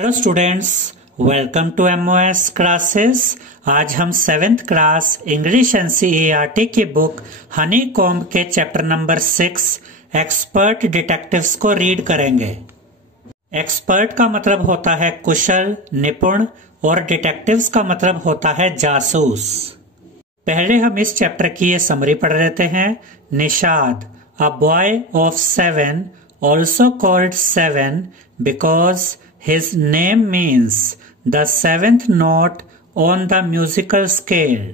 Hello students, welcome to MOS classes. आज हम 7th class English NCERT की book Honeycomb के chapter number 6 expert detectives को read करेंगे। एक्सपर्ट का मतलब होता है कुशल, निपुण, और डिटेक्टिव्स का मतलब होता है जासूस। पहले हम इस चैप्टर की ये समरी पढ़ लेते हैं। Nishad, a boy of 7, also called 7 because his name means the 7th note on the musical scale।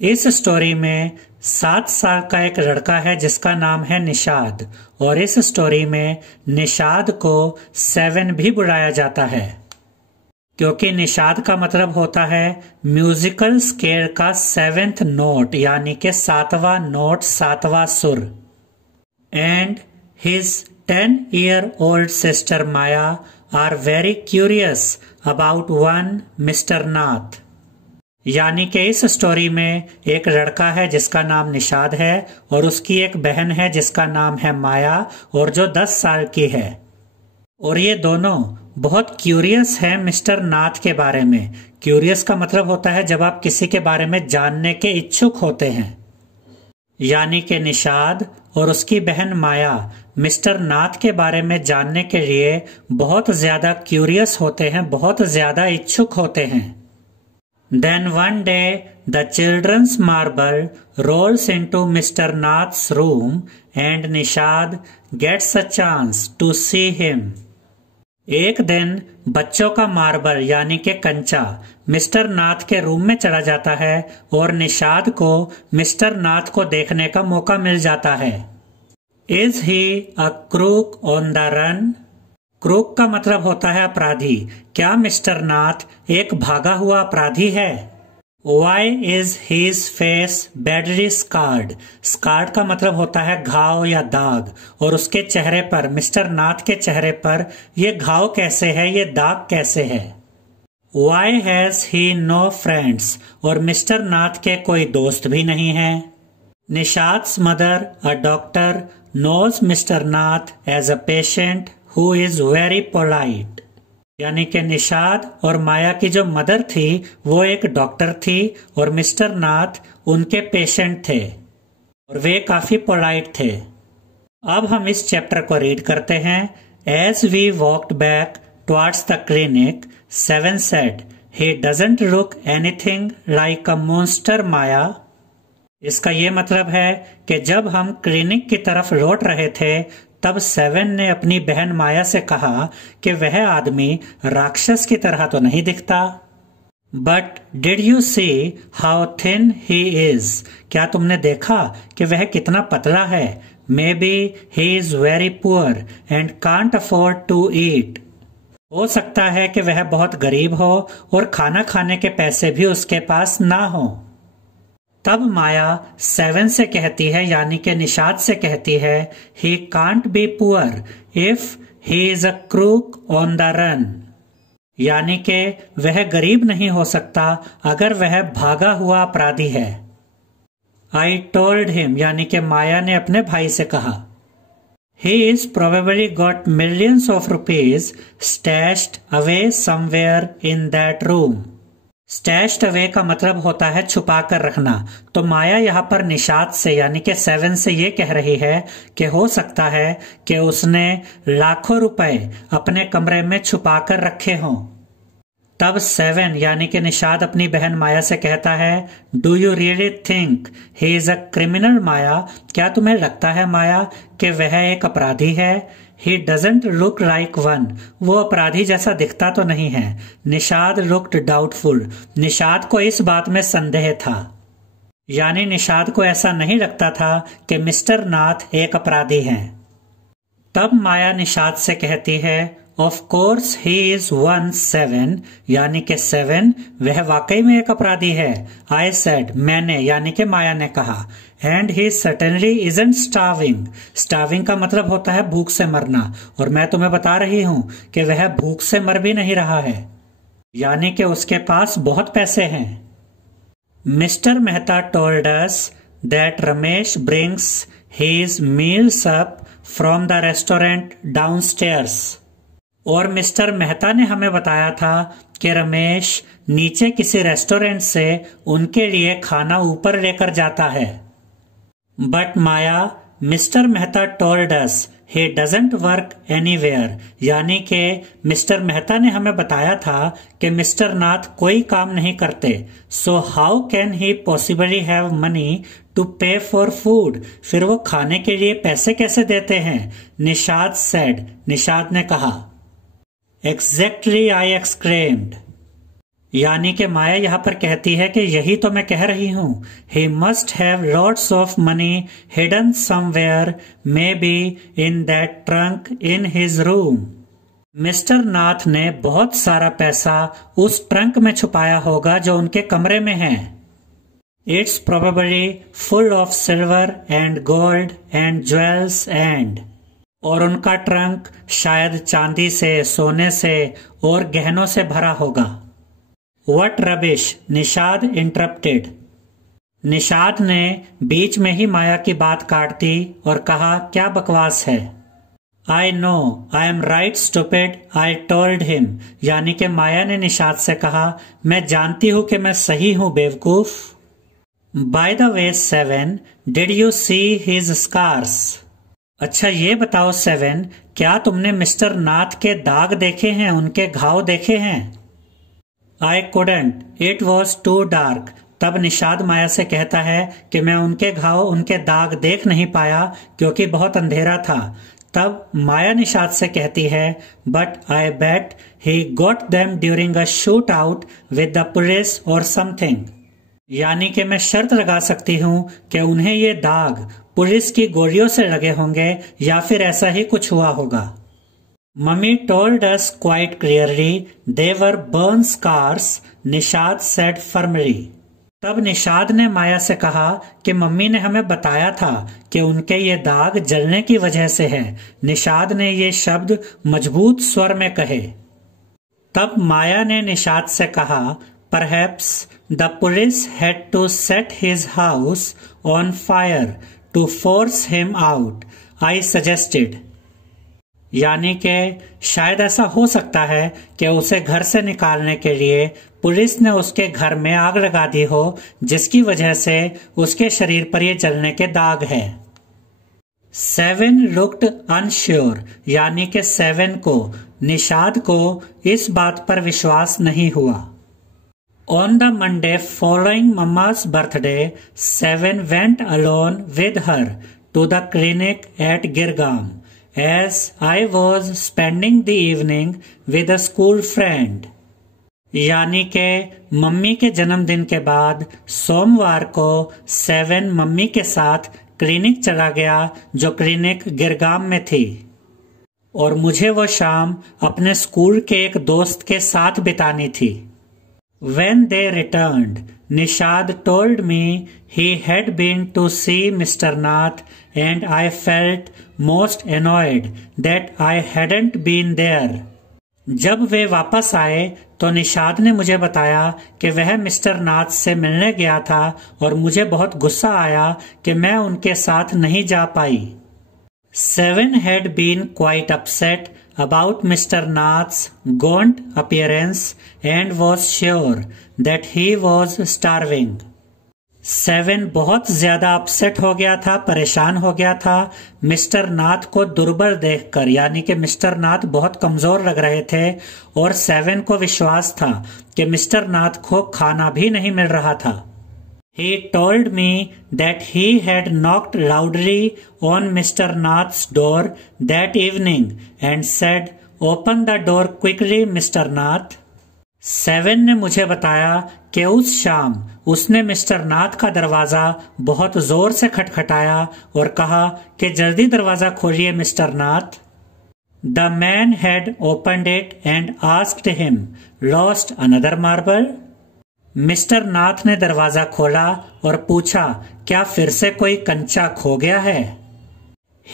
इस स्टोरी में 7 साल का एक लड़का है जिसका नाम है निषाद, और इस स्टोरी में निषाद को 7 भी बुलाया जाता है क्योंकि निषाद का मतलब होता है म्यूजिकल स्केल का 7th नोट, यानी कि 7वां नोट, 7वां सुर। And his 10-year-old sister Maya are very curious about one Mr. Nath। यानी कि इस स्टोरी में एक लड़का है जिसका नाम निषाद है और उसकी एक बहन है जिसका नाम है माया, और जो 10 साल की है, और ये दोनों बहुत क्यूरियस हैं मिस्टर नाथ के बारे में। क्यूरियस का मतलब होता है जब आप किसी के बारे में जानने के इच्छुक होते हैं। यानी कि निषाद और उसकी बहन माया मिस्टर नाथ के बारे में जानने के लिए बहुत ज्यादा क्यूरियस होते हैं, बहुत ज्यादा इच्छुक होते हैं। Then one day the children's marble rolls into Mr. Nath's room and Nishad gets a chance to see him। एक दिन बच्चों का मार्बल यानी कि कंचा मिस्टर नाथ के रूम में चला जाता है और निषाद को मिस्टर नाथ को देखने का मौका मिल जाता है। Is he a crook on the run? Crook का मतलब होता है अपराधी। क्या मिस्टर नाथ एक भागा हुआ अपराधी है? Why is his face badly scarred? Scarred का मतलब होता है घाव या दाग, और उसके चेहरे पर, मिस्टर नाथ के चेहरे पर ये घाव कैसे है, ये दाग कैसे है? Why has he no friends? और मिस्टर नाथ के कोई दोस्त भी नहीं है। Nishad's mother, a doctor, knows mister Nath as a patient who is very polite। यानी कि निषाद और माया की जो मदर थी वो एक डॉक्टर थी और मिस्टर नाथ उनके पेशेंट थे, और वे काफी पोलाइट थे। अब हम इस चैप्टर को रीड करते हैं। As we walked back towards the clinic, 7 said, he doesn't look anything like a monster Maya. इसका ये मतलब है कि जब हम क्लिनिक की तरफ लौट रहे थे तब 7 ने अपनी बहन माया से कहा कि वह आदमी राक्षस की तरह तो नहीं दिखता। But did you see how thin he is? क्या तुमने देखा कि वह कितना पतला है? Maybe he is very poor and can't afford to eat. हो सकता है कि वह बहुत गरीब हो और खाना खाने के पैसे भी उसके पास ना हो। तब माया 7 से कहती है, यानी कि निषाद से कहती है, he can't be poor if he is a crook on the run. यानी कि वह गरीब नहीं हो सकता अगर वह भागा हुआ अपराधी है। आई टोल्ड हिम, यानी कि माया ने अपने भाई से कहा, he is probably got millions of rupees stashed away somewhere in that room. Stashed away का मतलब होता है छुपा कर रखना। तो माया यहाँ पर निषाद से, यानी कि 7 से ये कह रही है कि हो सकता है कि उसने लाखों रुपए अपने कमरे में छुपा कर रखे हों। तब 7 यानी कि निषाद अपनी बहन माया से कहता है, do you really think he is a criminal Maya? क्या तुम्हें लगता है माया कि वह एक अपराधी है? He doesn't look like one। वो अपराधी जैसा दिखता तो नहीं है। Nishad looked doubtful। निषाद को इस बात में संदेह था, यानी निषाद को ऐसा नहीं लगता था कि मिस्टर नाथ एक अपराधी हैं। तब माया निषाद से कहती है, ऑफ कोर्स ही इज 1 7, यानी कि 7 वह वाकई में एक अपराधी है। आई सेड, मैंने, यानी कि माया ने कहा, and he certainly isn't starving. Starving का मतलब होता है भूख से मरना, और मैं तुम्हें बता रही हूं कि वह भूख से मर भी नहीं रहा है, यानी कि उसके पास बहुत पैसे हैं। Mister Mehta told us that Ramesh brings his meals up from the restaurant downstairs। और मिस्टर मेहता ने हमें बताया था कि रमेश नीचे किसी रेस्टोरेंट से उनके लिए खाना ऊपर लेकर जाता है। But Maya, mister Mehta told us he doesn't work anywhere, यानी कि मिस्टर मेहता ने हमें बताया था कि मिस्टर नाथ कोई काम नहीं करते। So how can he possibly have money to pay for food? फिर वो खाने के लिए पैसे कैसे देते हैं? निषाद said, निषाद ने कहा। Exactly, I exclaimed, यानी कि माया यहाँ पर कहती है कि यही तो मैं कह रही हूँ। He must have lots of money hidden somewhere, maybe in that trunk in his room. Mister Nath ने बहुत सारा पैसा उस ट्रंक में छुपाया होगा जो उनके कमरे में है। It's probably full of silver and gold and jewels and, और उनका ट्रंक शायद चांदी से, सोने से और गहनों से भरा होगा। What rubbish, Nishad interrupted. Nishad ने बीच में ही माया की बात काट दी और कहा, क्या बकवास है। I know, I am right stupid, I told him, यानी कि माया ने निषाद से कहा, मैं जानती हूँ कि मैं सही हूँ बेवकूफ। By the way, 7, did you see his scars? अच्छा ये बताओ 7, क्या तुमने मिस्टर नाथ के दाग देखे हैं, उनके घाव देखे हैं? I couldn't, it was too dark. तब निषाद माया से कहता है कि मैं उनके घाव, उनके दाग देख नहीं पाया क्योंकि बहुत अंधेरा था। तब माया निषाद से कहती है, But I bet he got them during a shootout with the police or something. यानी कि मैं शर्त लगा सकती हूँ कि उन्हें ये दाग पुलिस की गोलियों से लगे होंगे या फिर ऐसा ही कुछ हुआ होगा। Mummy told us quite clearly they were burn scars, Nishad said firmly. तब निषाद ने माया से कहा कि मम्मी ने हमें बताया था कि उनके ये दाग जलने की वजह से है। निषाद ने ये शब्द मजबूत स्वर में कहे। तब माया ने निषाद से कहा, Perhaps the police had to set his house on fire to force him out, I suggested. यानी कि शायद ऐसा हो सकता है कि उसे घर से निकालने के लिए पुलिस ने उसके घर में आग लगा दी हो, जिसकी वजह से उसके शरीर पर ये जलने के दाग है। 7 looked unsure, यानी कि 7 को, निषाद को इस बात पर विश्वास नहीं हुआ। On the Monday following Mama's birthday, 7 went alone with her to the clinic at Girgaon, as I was spending the evening with a school friend. यानी के मम्मी के जन्मदिन के बाद सोमवार को 7 मम्मी के साथ क्लिनिक चला गया जो क्लिनिक गिरगाम में थी, और मुझे वो शाम अपने स्कूल के एक दोस्त के साथ बितानी थी। When they returned, Nishad told me he had been to see Mr. Nath and I felt most annoyed that I hadn't been there. जब वे वापस आए तो निषाद ने मुझे बताया कि वह मिस्टर नाथ से मिलने गया था और मुझे बहुत गुस्सा आया कि मैं उनके साथ नहीं जा पाई। 7 had been quite upset about Mr. Nath's gaunt appearance and was sure that he was starving. 7 बहुत ज्यादा अपसेट हो गया था, परेशान हो गया था मिस्टर नाथ को दुर्बल देखकर, यानी कि मिस्टर नाथ बहुत कमजोर लग रहे थे, और 7 को विश्वास था कि मिस्टर नाथ को खाना भी नहीं मिल रहा था। He told me that he had knocked loudly on Mr. Nath's door that evening and said, "Open the door quickly, Mr. Nath." 7 ने मुझे बताया कि उस शाम उसने मिस्टर नाथ का दरवाजा बहुत जोर से खटखटाया और कहा कि जल्दी दरवाजा खोलिए mister Nath. The man had opened it and asked him, "Lost another marble?" Mister Nath ने दरवाजा खोला और पूछा, क्या फिर से कोई कंचा खो गया है?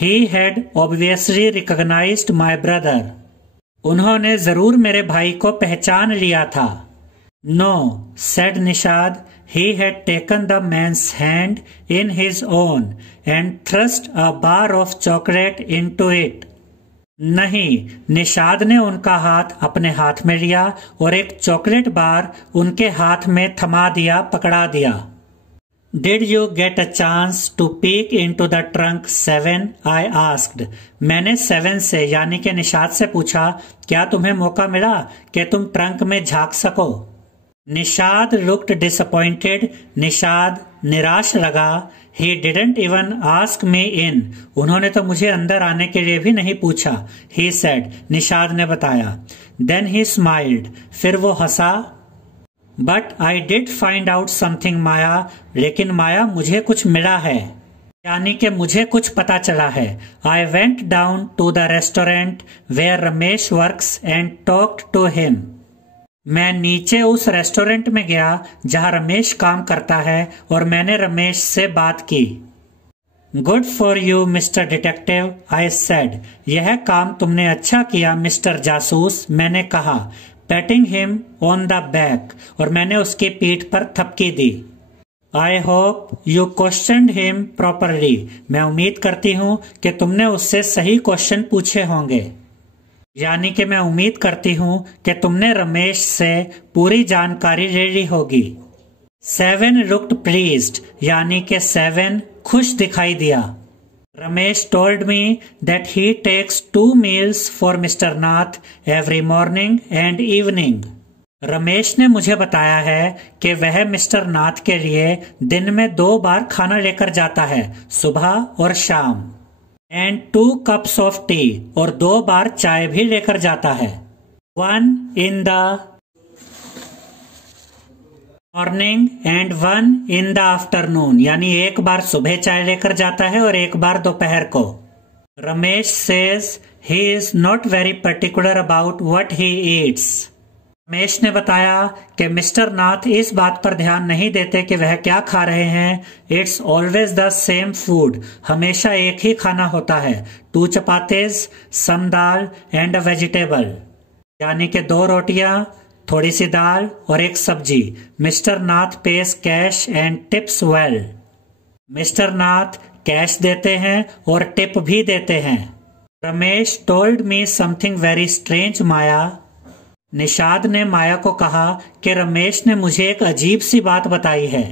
He had obviously recognized my brother. उन्होंने जरूर मेरे भाई को पहचान लिया था। No, said Nishad. He had taken the man's hand in his own and thrust a bar of chocolate into it. नहीं, निषाद ने उनका हाथ अपने हाथ में लिया और एक चॉकलेट बार उनके हाथ में थमा दिया, पकड़ा दिया। Did you get a chance to peek into the trunk 7? I asked. मैंने 7 से यानी कि निषाद से पूछा, क्या तुम्हें मौका मिला कि तुम ट्रंक में झांक सको? Nishad looked disappointed. निषाद निराश लगा। He didn't even ask me in. उन्होंने तो मुझे अंदर आने के लिए भी नहीं पूछा। He said. निषाद ने बताया। Then he smiled. फिर वो हंसा। But I did find out something, माया। लेकिन माया, मुझे कुछ मिला है, यानी कि मुझे कुछ पता चला है। I went down to the restaurant where Ramesh works and talked to him. मैं नीचे उस रेस्टोरेंट में गया जहां रमेश काम करता है और मैंने रमेश से बात की। Good for you mister detective, I said. यह काम तुमने अच्छा किया मिस्टर जासूस, मैंने कहा। Patting him on the back, और मैंने उसकी पीठ पर थपकी दी। I hope you questioned him properly, मैं उम्मीद करती हूं कि तुमने उससे सही क्वेश्चन पूछे होंगे, यानी कि मैं उम्मीद करती हूं कि तुमने रमेश से पूरी जानकारी ले ली होगी। 7 लुक्ड प्लीज्ड, यानी कि 7 खुश दिखाई दिया। Ramesh told me that he takes 2 meals for mister Nath every morning and evening. Ramesh ने मुझे बताया है कि वह मिस्टर नाथ के लिए दिन में 2 बार खाना लेकर जाता है, सुबह और शाम। एंड 2 cups ऑफ टी, और 2 बार चाय भी लेकर जाता है। 1 in the morning and 1 in the afternoon, यानी 1 बार सुबह चाय लेकर जाता है और 1 बार दोपहर को। Ramesh says he is not very particular about what he eats. Ramesh ने बताया कि मिस्टर नाथ इस बात पर ध्यान नहीं देते कि वह क्या खा रहे हैं। It's always the same food, हमेशा एक ही खाना होता है। 2 chapatis, some dal and a vegetable, यानी कि 2 रोटियां, थोड़ी सी दाल और 1 सब्जी। Mister Nath pays cash and tips well. Mister Nath cash देते हैं और टिप भी देते हैं। Ramesh told me something very strange, Maya. Nishad ने माया को कहा कि रमेश ने मुझे एक अजीब सी बात बताई है।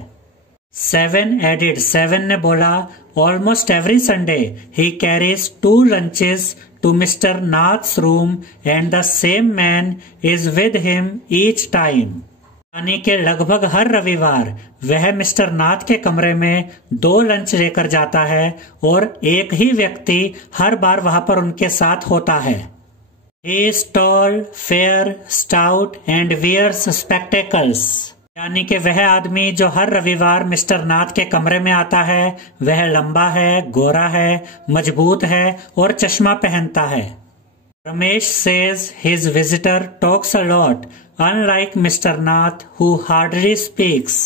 7 एडेड, 7 ने बोला, almost every Sunday he carries 2 lunches to Mr. Nath's room and the same man is with him each time. यानी कि लगभग हर रविवार वह मिस्टर नाथ के कमरे में 2 लंच लेकर जाता है और एक ही व्यक्ति हर बार वहां पर उनके साथ होता है। He is tall, fair, stout and wears spectacles. यानी कि वह आदमी जो हर रविवार मिस्टर नाथ के कमरे में आता है, वह लंबा है, गोरा है, मजबूत है और चश्मा पहनता है। Ramesh says his visitor talks a lot, unlike Mr. Nath who hardly speaks.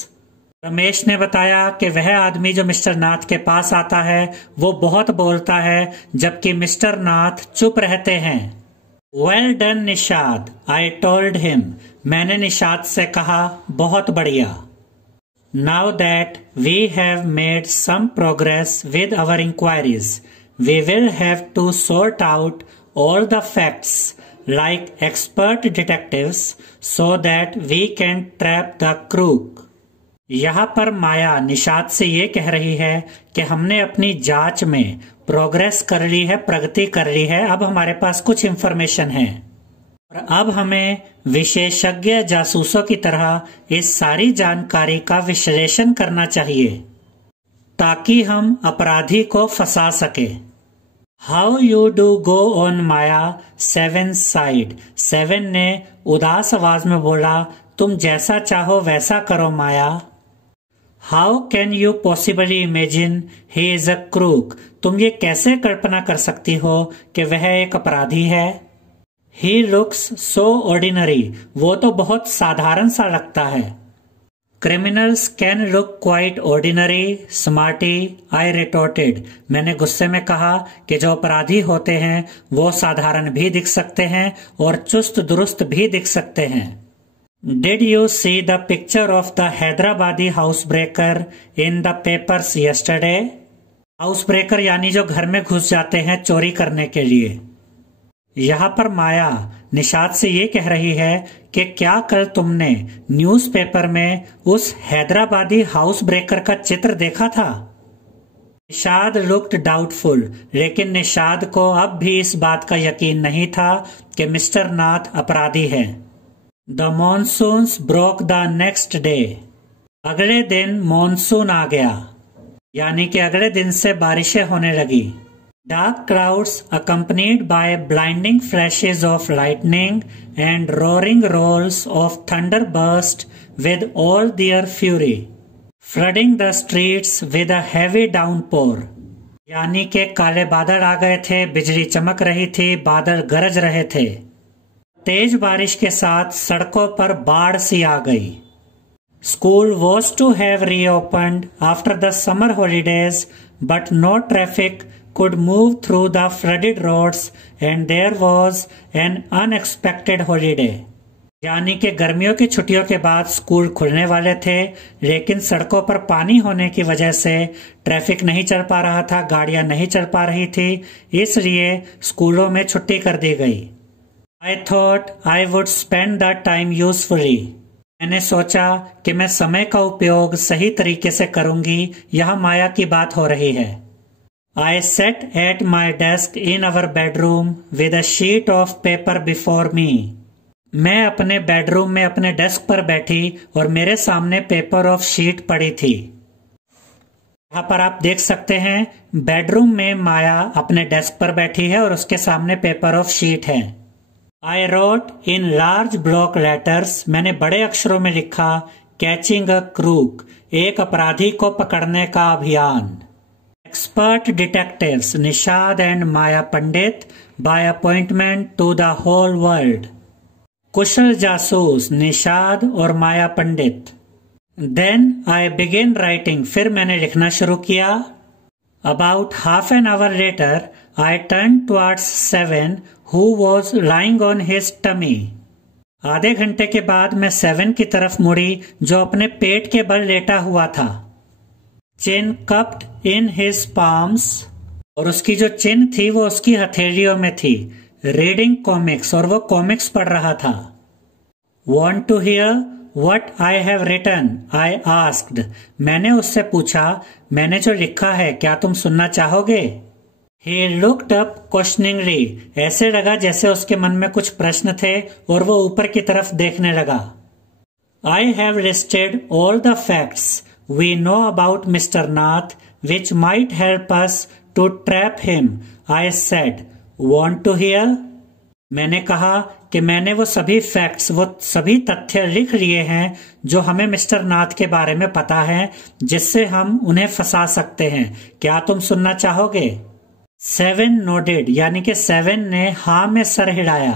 Ramesh ने बताया कि वह आदमी जो मिस्टर नाथ के पास आता है वो बहुत बोलता है, जबकि मिस्टर नाथ चुप रहते हैं। Well done Nishad, I told him, मैंने निषाद से कहा, बहुत बढ़िया। Now that we have made some progress with our inquiries, we will have to sort out all the facts like expert detectives so that we can trap the crook. यहाँ पर माया निषाद से ये कह रही है कि हमने अपनी जांच में प्रोग्रेस कर ली है, प्रगति कर ली है, अब हमारे पास कुछ इंफॉर्मेशन है और अब हमें विशेषज्ञ जासूसों की तरह इस सारी जानकारी का विश्लेषण करना चाहिए ताकि हम अपराधी को फंसा सके। How you do go on Maya, 7 side, 7 ने उदास आवाज में बोला, तुम जैसा चाहो वैसा करो Maya. How can you possibly imagine he is a crook, तुम ये कैसे कल्पना कर सकती हो कि वह एक अपराधी है। ही लुक्स सो ऑर्डिनरी, वो तो बहुत साधारण सा लगता है। Criminals can look quite ordinary smarty, I retorted, मैंने गुस्से में कहा कि जो अपराधी होते हैं वो साधारण भी दिख सकते हैं और चुस्त दुरुस्त भी दिख सकते हैं। Did you see the picture of the Hyderabadi housebreaker in the papers yesterday? House breaker यानी जो घर में घुस जाते हैं चोरी करने के लिए। यहाँ पर माया निशाद से ये कह रही है कि क्या कल तुमने न्यूज़पेपर में उस हैदराबादी हाउस ब्रेकर का चित्र देखा था? निशाद लुक्ड डाउटफुल, लेकिन निशाद को अब भी इस बात का यकीन नहीं था कि मिस्टर नाथ अपराधी है। The monsoons broke the next day. अगले दिन मॉनसून आ गया, यानी कि अगले दिन से बारिशें होने लगी। Dark clouds accompanied by blinding flashes of lightning and roaring rolls of thunder burst with all their fury, flooding the streets with a heavy downpour. यानी के काले बादल आ गए थे, बिजली चमक रही थी, बादल गरज रहे थे। तेज बारिश के साथ सड़कों पर बाढ़ सी आ गई। School was to have reopened after the summer holidays, but no traffic could move through the flooded roads and there was an unexpected holiday. यानी कि गर्मियों की छुट्टियों के बाद स्कूल खुलने वाले थे, लेकिन सड़कों पर पानी होने की वजह से ट्रैफिक नहीं चल पा रहा था, गाड़ियां नहीं चल पा रही थी, इसलिए स्कूलों में छुट्टी कर दी गई। I thought I would spend the time usefully. मैंने सोचा कि मैं समय का उपयोग सही तरीके से करूंगी। यहाँ माया की बात हो रही है। I sat at my desk in our bedroom with a sheet of paper before me. मैं अपने बेडरूम में अपने डेस्क पर बैठी और मेरे सामने पेपर ऑफ शीट पड़ी थी। यहाँ पर आप देख सकते हैं बेडरूम में माया अपने डेस्क पर बैठी है और उसके सामने पेपर ऑफ शीट है। I wrote in large block letters. मैंने बड़े अक्षरों में लिखा कैचिंग अ क्रूक, एक अपराधी को पकड़ने का अभियान। Expert detectives Nishad and Maya Pandit by appointment to the whole world. कुशल जासूस निषाद और माया पंडित। Then I began writing. फिर मैंने लिखना शुरू किया। About half an hour later, I turned towards Seven, who was lying on his tummy. आधे घंटे के बाद मैं सेवन की तरफ मुड़ी, जो अपने पेट के बल लेटा हुआ था। Chin cupped in his palms, और उसकी जो चिन थी वो उसकी हथेलियों में थी। Reading comics, और वो कॉमिक्स पढ़ रहा था। Want to hear what I have written? I asked. मैंने उससे पूछा, मैंने जो लिखा है क्या तुम सुनना चाहोगे? He looked up questioningly. ऐसे लगा जैसे उसके मन में कुछ प्रश्न थे और वो ऊपर की तरफ देखने लगा। I have listed all the facts we know about Mr. Nath, which might help us to trap him. I said, want to hear? मैंने कहा कि मैंने वो सभी फैक्ट्स, वो सभी तथ्य लिख लिए हैं जो हमें मिस्टर नाथ के बारे में पता है, जिससे हम उन्हें फंसा सकते हैं। क्या तुम सुनना चाहोगे? सेवन नोडेड, यानी कि सेवन ने हाँ में सर हिलाया।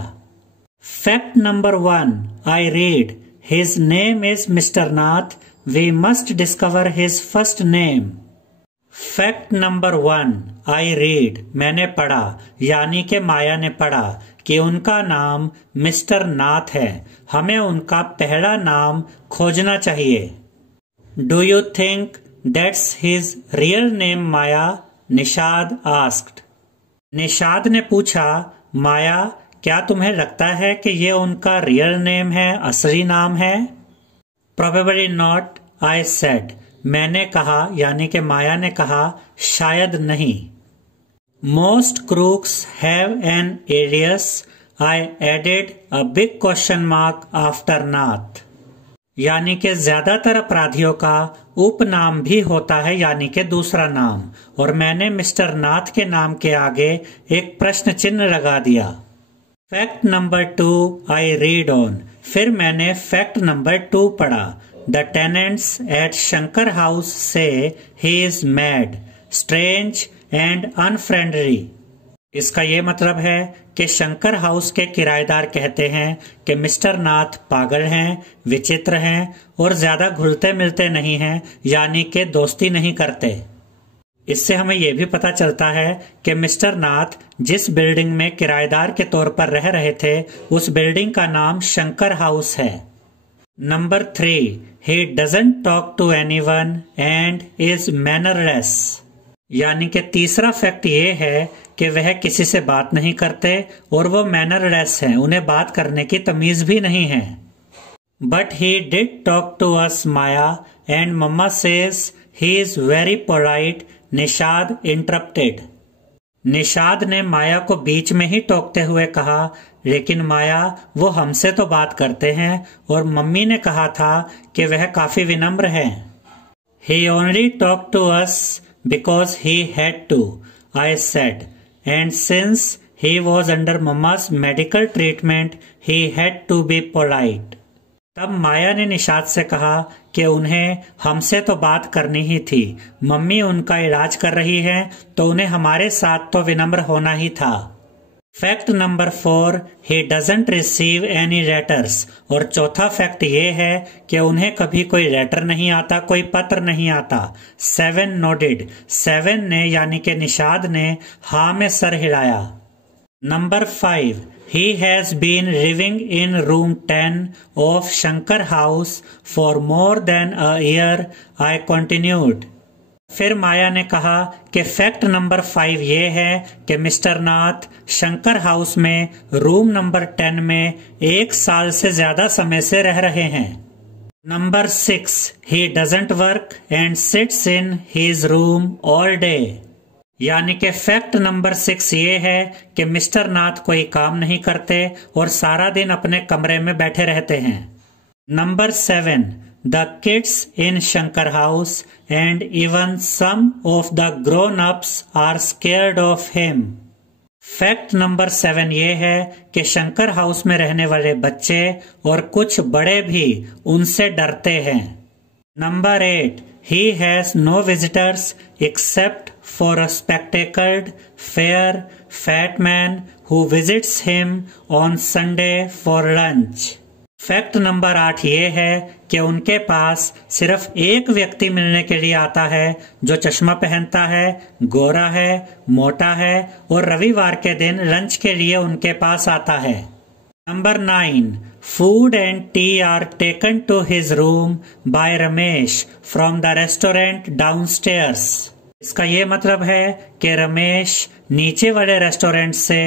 Fact number 1, I read, his name is Mr. Nath. We must discover his first name. Fact number 1, I read. मैंने पढ़ा, यानी कि माया ने पढ़ा कि उनका नाम मिस्टर नाथ है। हमें उनका पहला नाम खोजना चाहिए। Do you think that's his real name, Maya? Nishad asked. Nishad ने पूछा, माया क्या तुम्हें लगता है कि ये उनका रियल नेम है, असली नाम है? Probably not, I said. मैंने कहा, यानी कि माया ने कहा, शायद नहीं। Most crooks have an alias. I added a big question mark after Nath. यानी कि ज्यादातर अपराधियों का उपनाम भी होता है, यानी कि दूसरा नाम, और मैंने मिस्टर नाथ के नाम के आगे एक प्रश्न चिन्ह लगा दिया। Fact number 2, I read on. फिर मैंने फैक्ट नंबर 2 पढ़ा। The tenants at Shankar House say he is mad, strange and unfriendly. इसका ये मतलब है कि शंकर हाउस के किराएदार कहते हैं कि मिस्टर नाथ पागल हैं, विचित्र हैं और ज्यादा घुलते मिलते नहीं हैं, यानी कि दोस्ती नहीं करते। इससे हमें यह भी पता चलता है कि मिस्टर नाथ जिस बिल्डिंग में किराएदार के तौर पर रह रहे थे, उस बिल्डिंग का नाम शंकर हाउस है। Number 3, he doesn't talk to anyone and is mannerless. यानी कि तीसरा फैक्ट ये है कि वह किसी से बात नहीं करते और वो मैनरलेस हैं, उन्हें बात करने की तमीज भी नहीं है। But he did talk to us Maya and mamma says he is very polite, Nishad interrupted. Nishad ने माया को बीच में ही टोकते हुए कहा, लेकिन माया वो हमसे तो बात करते हैं और मम्मी ने कहा था कि वह काफी विनम्र है। He only talked to us because he had to, I said, and since he was under Mama's medical treatment, he had to be polite. तब माया ने निषाद से कहा कि उन्हें हमसे तो बात करनी ही थी, मम्मी उनका इलाज कर रही हैं, तो उन्हें हमारे साथ तो विनम्र होना ही था। Fact number 4, he doesn't receive any letters। और चौथा फैक्ट ये है कि उन्हें कभी कोई लेटर नहीं आता, कोई पत्र नहीं आता। 7 nodded। 7 ने यानी कि निषाद ने हाँ में सर हिलाया। Number 5, he has been living in room 10 of Shankar house for more than a year, I continued। फिर माया ने कहा कि फैक्ट नंबर 5 ये है कि मिस्टर नाथ शंकर हाउस में रूम नंबर 10 में 1 साल से ज्यादा समय से रह रहे हैं। Number 6, he doesn't work and sits in his room all day। यानी कि फैक्ट नंबर 6 ये है कि मिस्टर नाथ कोई काम नहीं करते और सारा दिन अपने कमरे में बैठे रहते हैं। Number 7, the kids in Shankar house and even some of the grown-ups are scared of him। Fact number 7 ये है कि शंकर हाउस में रहने वाले बच्चे और कुछ बड़े भी उनसे डरते हैं। Number 8, he has no visitors except for a spectacled, fair, fat man who visits him on Sunday for lunch। Fact number 8 ये है कि उनके पास सिर्फ एक व्यक्ति मिलने के लिए आता है जो चश्मा पहनता है, गोरा है, मोटा है और रविवार के दिन लंच के लिए उनके पास आता है। Number 9, food and tea are taken to his room by Ramesh from the restaurant downstairs. इसका ये मतलब है कि रमेश नीचे वाले रेस्टोरेंट से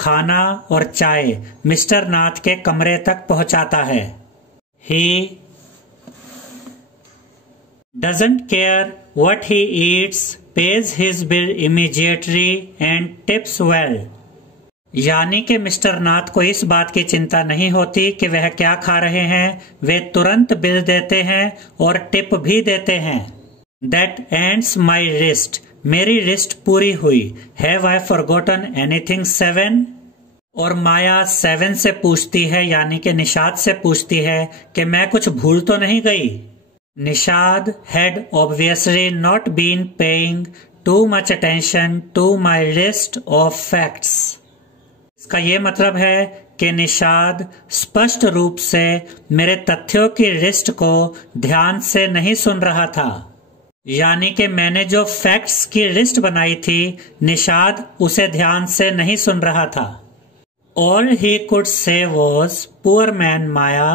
खाना और चाय मिस्टर नाथ के कमरे तक पहुंचाता है। He doesn't care what he eats, pays his bill immediately and tips well। यानी कि मिस्टर नाथ को इस बात की चिंता नहीं होती कि वह क्या खा रहे हैं, वे तुरंत बिल देते हैं और टिप भी देते हैं। That ends my list। मेरी लिस्ट पूरी हुई। Have I forgotten anything 7? और माया 7 से पूछती है यानी कि निषाद से पूछती है कि मैं कुछ भूल तो नहीं गई। Nishad had obviously not been paying too much attention to my list of facts। इसका ये मतलब है कि निषाद स्पष्ट रूप से मेरे तथ्यों की लिस्ट को ध्यान से नहीं सुन रहा था। यानी कि मैंने जो फैक्ट्स की लिस्ट बनाई थी, निषाद उसे ध्यान से नहीं सुन रहा था। All he could say was, poor man Maya,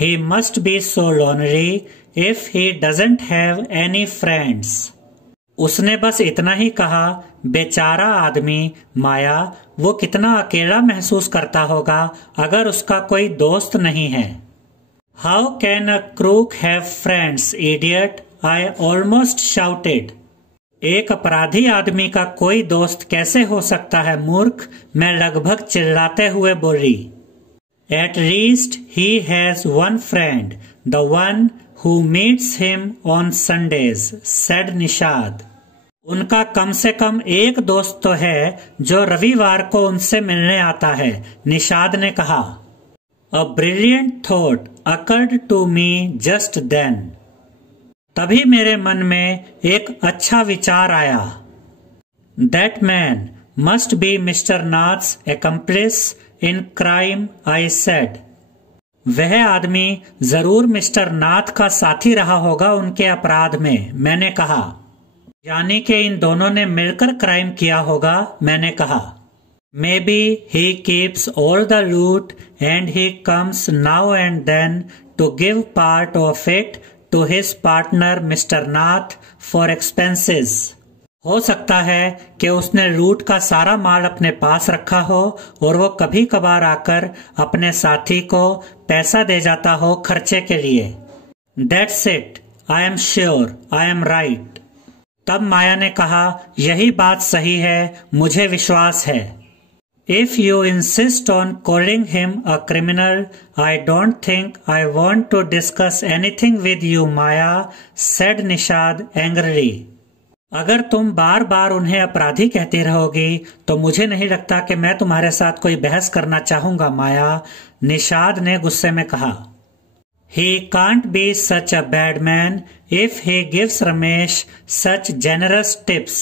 he must be so lonely if he doesn't have any friends। उसने बस इतना ही कहा, बेचारा आदमी माया, वो कितना अकेला महसूस करता होगा अगर उसका कोई दोस्त नहीं है। How can a crook have friends, idiot? I almost shouted। एक अपराधी आदमी का कोई दोस्त कैसे हो सकता है मूर्ख, मैं लगभग चिल्लाते हुए बोली। At least he has one friend, the one who meets him on Sundays, said Nishad. उनका कम से कम एक दोस्त तो है जो रविवार को उनसे मिलने आता है, निषाद ने कहा। A brilliant thought occurred to me just then। तभी मेरे मन में एक अच्छा विचार आया। That man must be Mr. Nath's accomplice in crime, I said। वह आदमी जरूर मिस्टर नाथ का साथी रहा होगा उनके अपराध में, मैंने कहा। यानी कि इन दोनों ने मिलकर क्राइम किया होगा, मैंने कहा। Maybe he keeps all the loot and he comes now and then to give part of it to his partner Mr. Nath for expenses। हो सकता है कि उसने लूट का सारा माल अपने पास रखा हो और वो कभी कभार आकर अपने साथी को पैसा दे जाता हो खर्चे के लिए। That's it. I am sure. I am right. तब माया ने कहा, यही बात सही है, मुझे विश्वास है। If you insist on calling him a criminal, I don't think I want to discuss anything with you, Maya, said Nishad angrily. अगर तुम बार बार उन्हें अपराधी कहती रहोगी तो मुझे नहीं लगता कि मैं तुम्हारे साथ कोई बहस करना चाहूंगा, माया, निषाद ने गुस्से में कहा। He can't be such a bad man if he gives Ramesh such generous tips.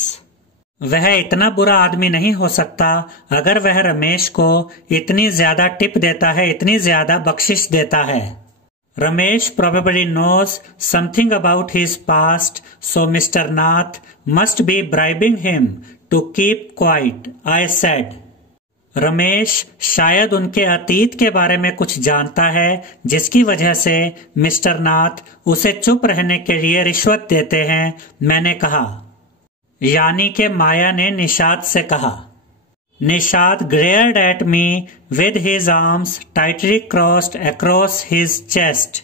वह इतना बुरा आदमी नहीं हो सकता अगर वह रमेश को इतनी ज्यादा टिप देता है, इतनी ज्यादा बख्शिश देता है। Ramesh probably knows something about his past, so Mr. Nath must be bribing him to keep quiet, I said. Ramesh शायद उनके अतीत के बारे में कुछ जानता है जिसकी वजह से मिस्टर नाथ उसे चुप रहने के लिए रिश्वत देते हैं, मैंने कहा। यानी कि माया ने निषाद से कहा। Nishad glared at me with his arms tightly crossed across his chest.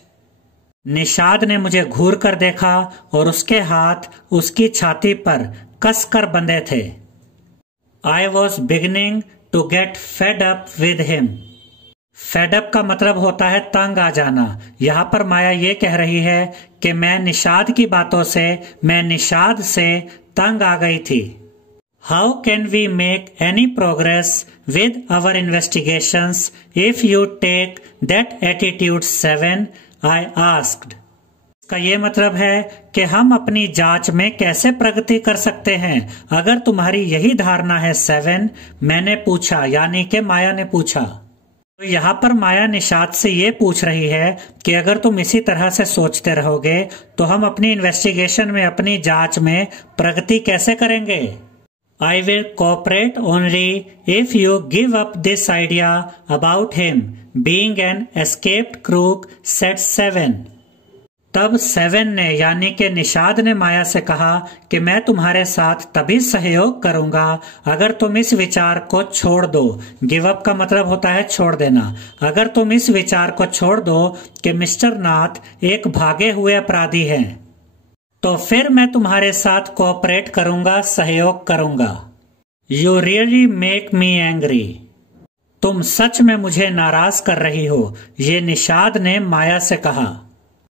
Nishad ने मुझे घूर कर देखा और उसके हाथ उसकी छाती पर कसकर बंधे थे। I was beginning to get fed up with him. Fed up का मतलब होता है तंग आ जाना। यहाँ पर माया ये कह रही है कि मैं निषाद की बातों से, मैं निषाद से तंग आ गई थी। How can we make any progress with our investigations if you take that attitude, 7? I asked. इसका ये मतलब है कि हम अपनी जांच में कैसे प्रगति कर सकते हैं अगर तुम्हारी यही धारणा है, 7? मैंने पूछा, यानी कि माया ने पूछा। तो यहाँ पर माया निषाद से ये पूछ रही है कि अगर तुम इसी तरह से सोचते रहोगे तो हम अपनी इन्वेस्टिगेशन में, अपनी जांच में प्रगति कैसे करेंगे। I will cooperate only if you give up this idea about him being an escaped crook, said 7. तब 7 ने, यानी कि निषाद ने माया से कहा कि मैं तुम्हारे साथ तभी सहयोग करूंगा अगर तुम इस विचार को छोड़ दो। गिव अप का मतलब होता है छोड़ देना। अगर तुम इस विचार को छोड़ दो कि मिस्टर नाथ एक भागे हुए अपराधी हैं, तो फिर मैं तुम्हारे साथ कोऑपरेट करूंगा, सहयोग करूंगा। You really make me angry. तुम सच में मुझे नाराज कर रही हो, ये निषाद ने माया से कहा।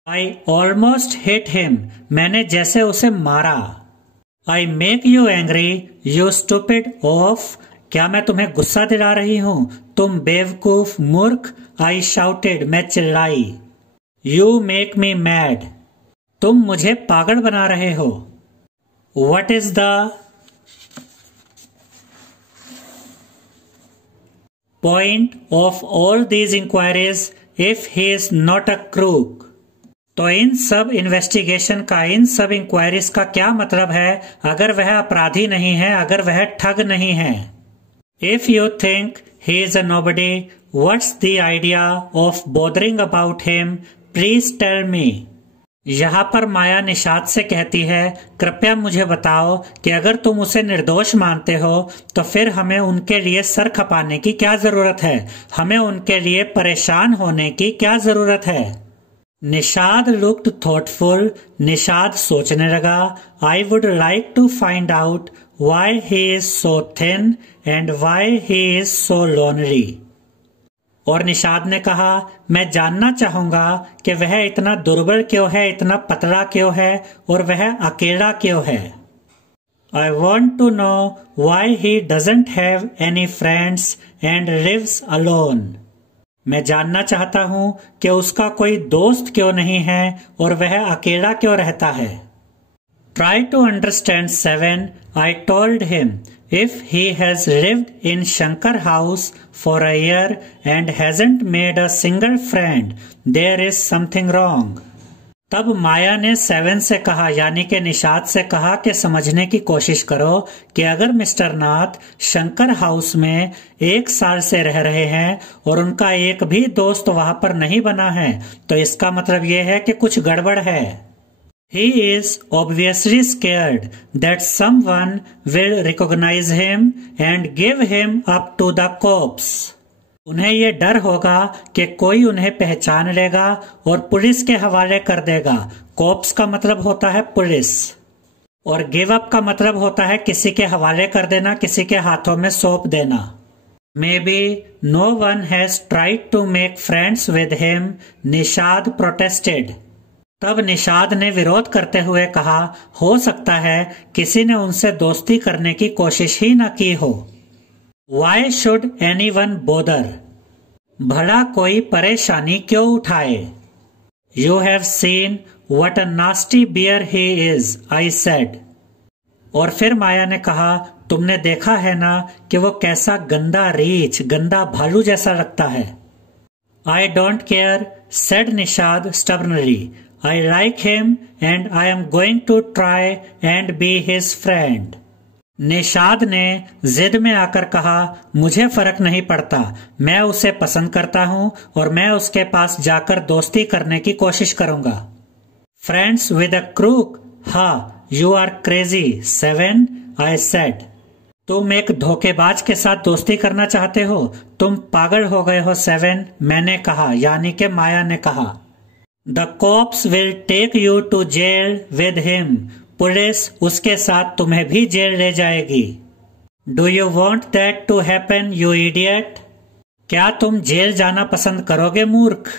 I almost hit him. मैंने जैसे उसे मारा। I make you angry, you stupid oaf. क्या मैं तुम्हें गुस्सा दिला रही हूँ, तुम बेवकूफ मूर्ख। I shouted. मैं चिल्लाई। You make me mad. तुम मुझे पागल बना रहे हो। What is the point of all these inquiries if he is not a crook? तो इन सब इन्वेस्टिगेशन का, इन सब इंक्वायरीज का क्या मतलब है अगर वह अपराधी नहीं है, अगर वह ठग नहीं है। If you think he is a nobody, what's the idea of bothering about him? Please tell me. यहाँ पर माया निषाद से कहती है, कृपया मुझे बताओ कि अगर तुम उसे निर्दोष मानते हो तो फिर हमें उनके लिए सर खपाने की क्या जरूरत है, हमें उनके लिए परेशान होने की क्या जरूरत है। Nishad looked thoughtful. निषाद सोचने लगा. I would like to find out why he is so thin and why he is so lonely. और निषाद ने कहा, मैं जानना चाहूंगा कि वह इतना दुर्बल क्यों है, इतना पतला क्यों है और वह अकेला क्यों है. I want to know why he doesn't have any friends and lives alone. मैं जानना चाहता हूं कि उसका कोई दोस्त क्यों नहीं है और वह अकेला क्यों रहता है. Try to understand 7. I told him, if he has lived in Shankar house for a year and hasn't made a single friend, there is something wrong. तब माया ने 7 से कहा, यानी कि निषाद से कहा कि समझने की कोशिश करो कि अगर मिस्टर नाथ शंकर हाउस में 1 साल से रह रहे हैं और उनका एक भी दोस्त वहां पर नहीं बना है तो इसका मतलब यह है कि कुछ गड़बड़ है. He is obviously scared that someone will recognize him and give him up to the cops. उन्हें ये डर होगा कि कोई उन्हें पहचान लेगा और पुलिस के हवाले कर देगा। कोप्स का मतलब होता है पुलिस और गिव अप का मतलब होता है किसी के हवाले कर देना, किसी के हाथों में सौंप देना। Maybe no one has tried to make friends with him, Nishad protested. तब निषाद ने विरोध करते हुए कहा, हो सकता है किसी ने उनसे दोस्ती करने की कोशिश ही न की हो। Why should anyone bother? भला कोई परेशानी क्यों उठाए? You have seen what a nasty bear he is, I said. और फिर माया ने कहा, तुमने देखा है ना कि वो कैसा गंदा रीछ, गंदा भालू जैसा लगता है। I don't care, said Nishad stubbornly. I like him and I am going to try and be his friend. Nishad ने जिद में आकर कहा, मुझे फर्क नहीं पड़ता, मैं उसे पसंद करता हूँ और मैं उसके पास जाकर दोस्ती करने की कोशिश करूंगा। Friends with a crook? Ha, you are crazy, 7, I said. तुम एक धोखेबाज के साथ दोस्ती करना चाहते हो? तुम पागल हो गए हो 7, मैंने कहा, यानी कि माया ने कहा। The cops will take you to jail with him. Police उसके साथ तुम्हें भी जेल ले जाएगी। Do you want that to happen, you idiot? क्या तुम जेल जाना पसंद करोगे मूर्ख?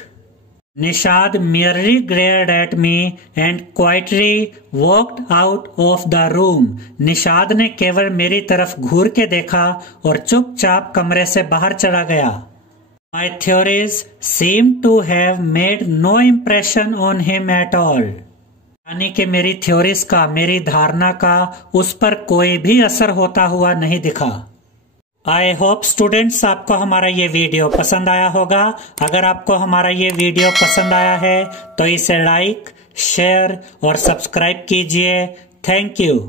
Nishad merely glared at me and quietly walked out of the room. Nishad ने केवल मेरी तरफ घूर के देखा और चुपचाप कमरे से बाहर चला गया। My theories seem to have made no impression on him at all. यानी कि मेरी थ्योरीज का, मेरी धारणा का उस पर कोई भी असर होता हुआ नहीं दिखा। आई होप स्टूडेंट्स आपको हमारा ये वीडियो पसंद आया होगा। अगर आपको हमारा ये वीडियो पसंद आया है तो इसे लाइक, शेयर और सब्सक्राइब कीजिए। Thank you.